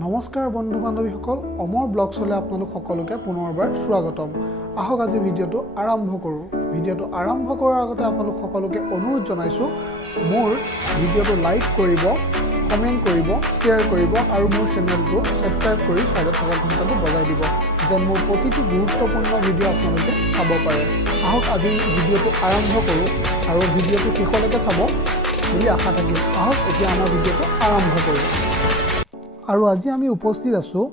নমস্কাৰ বন্ধু বান্ধৱীসকল, অমৰ ব্লগছলৈ আপোনালোক সকলোকে পুনৰবাৰ স্বাগতম। আহক আজি ভিডিঅ'টো আৰম্ভ কৰোঁ। ভিডিঅ'টো আৰম্ভ কৰাৰ আগতে আপোনালোক সকলোকে অনুৰোধ জনাইছোঁ, মোৰ ভিডিঅ'টো লাইক কৰিব, কমেণ্ট কৰিব, শ্বেয়াৰ কৰিব আৰু মোৰ চেনেলটো ছাবস্ক্ৰাইব কৰি ছাইডত থকা ঘণ্টাটো বজাই দিব, যেন মোৰ প্ৰতিটো গুৰুত্বপূৰ্ণ ভিডিঅ' আপোনালোকে চাব পাৰে। আহক আজি ভিডিঅ'টো আৰম্ভ কৰোঁ আৰু ভিডিঅ'টো শেষলৈকে চাব বুলি আশা থাকিল। আহক এতিয়া আমাৰ ভিডিঅ'টো আৰম্ভ কৰোঁ। আৰু আজি আমি উপস্থিত আছোঁ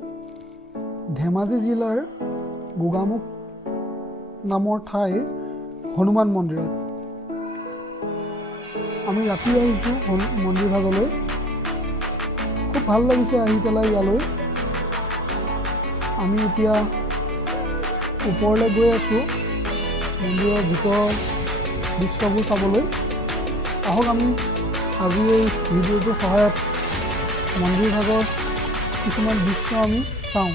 ধেমাজি জিলাৰ গোগামুখ নামৰ ঠাইৰ হনুমান মন্দিৰত। আমি ৰাতি আহিছোঁ মন্দিৰ ভাগলৈ, খুব ভাল লাগিছে আহি পেলাই ইয়ালৈ। আমি এতিয়া ওপৰলৈ গৈ আছোঁ মন্দিৰৰ ভিতৰৰ দৃশ্যবোৰ চাবলৈ। আহক আমি আজি এই ভিডিঅ'টোৰ সহায়ত মন্দিৰ ভাগৰ কিছুমান দৃশ্য আমি চাওঁ।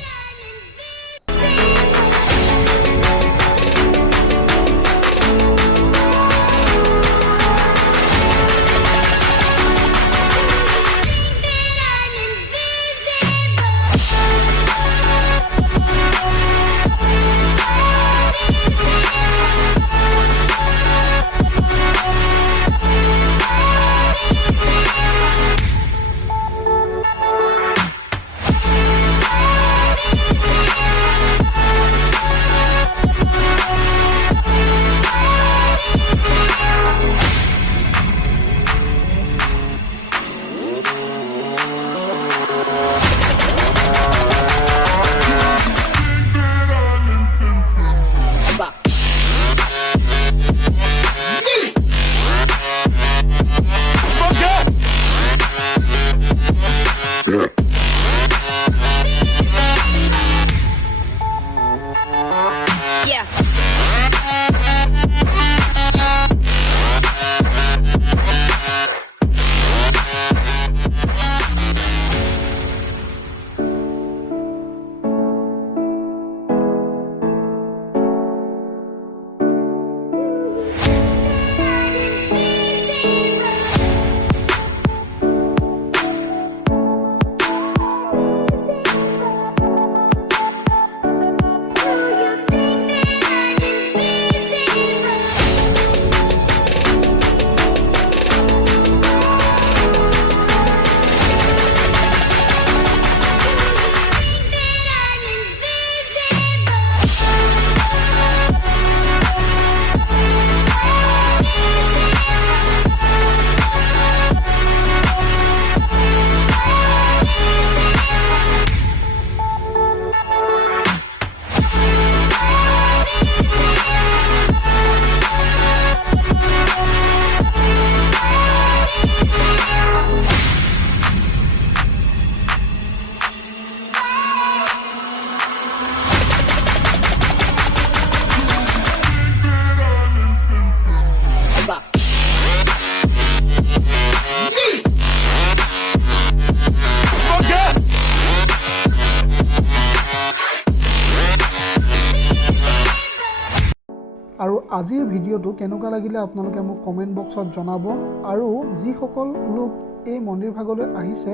আৰু আজিৰ ভিডিঅ'টো কেনেকুৱা লাগিলে আপোনালোকে মোক কমেণ্ট বক্সত জনাব। আৰু যিসকল লোক এই মন্দিৰ ভাগলৈ আহিছে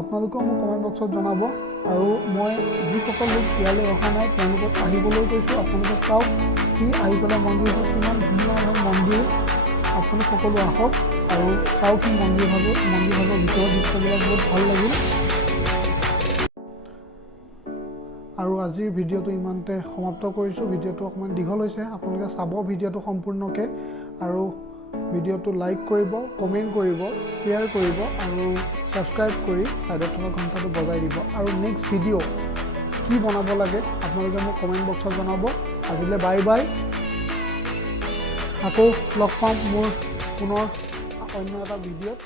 আপোনালোকেও মোক কমেণ্ট বক্সত জনাব। আৰু মই যিসকল লোক ইয়ালৈ অহা নাই তেওঁলোকক আহিবলৈ কৈছোঁ। আপোনালোকে চাওক সি আহি পেলাই মন্দিৰভাগ কিমান ধুনীয়া হয় মন্দিৰ। আপোনালোক সকলো আহক আৰু চাওক সি মন্দিৰ ভাগৰ ভিতৰৰ দৃশ্যবিলাক বহুত ভাল লাগিল। আৰু আজিৰ ভিডিঅ'টো ইমানতে সমাপ্ত কৰিছোঁ। ভিডিঅ'টো অকণমান দীঘল হৈছে, আপোনালোকে চাব ভিডিঅ'টো সম্পূৰ্ণকৈ আৰু ভিডিঅ'টো লাইক কৰিব, কমেণ্ট কৰিব, শ্বেয়াৰ কৰিব আৰু ছাবস্ক্ৰাইব কৰি ছাইডত থকা ঘণ্টাটো বজাই দিব। আৰু নেক্সট ভিডিঅ' কি বনাব লাগে আপোনালোকে মোক কমেণ্ট বক্সত জনাব। আজিলৈ বাই বাই। আকৌ লগ পাম মোৰ পুনৰ অন্য এটা ভিডিঅ'ত।